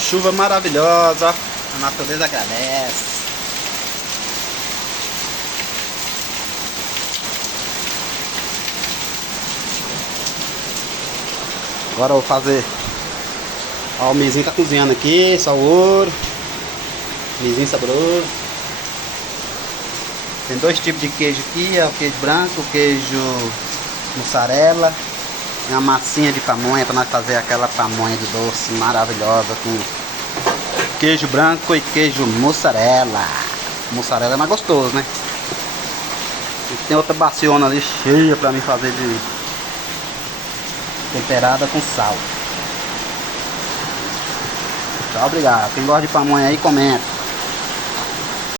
Chuva maravilhosa, ó. A natureza agradece. Agora eu vou fazer. Ó, o mizinho tá cozinhando aqui, só o ouro. Mizinho saboroso. Tem dois tipos de queijo aqui, ó, o queijo branco, o queijo mussarela. E uma massinha de pamonha para nós fazer aquela pamonha de doce maravilhosa com queijo branco e queijo mussarela. Mussarela é mais gostoso, né? E tem outra baciona ali cheia para mim fazer de temperada com sal. Tchau, obrigado. Quem gosta de pamonha aí, comenta.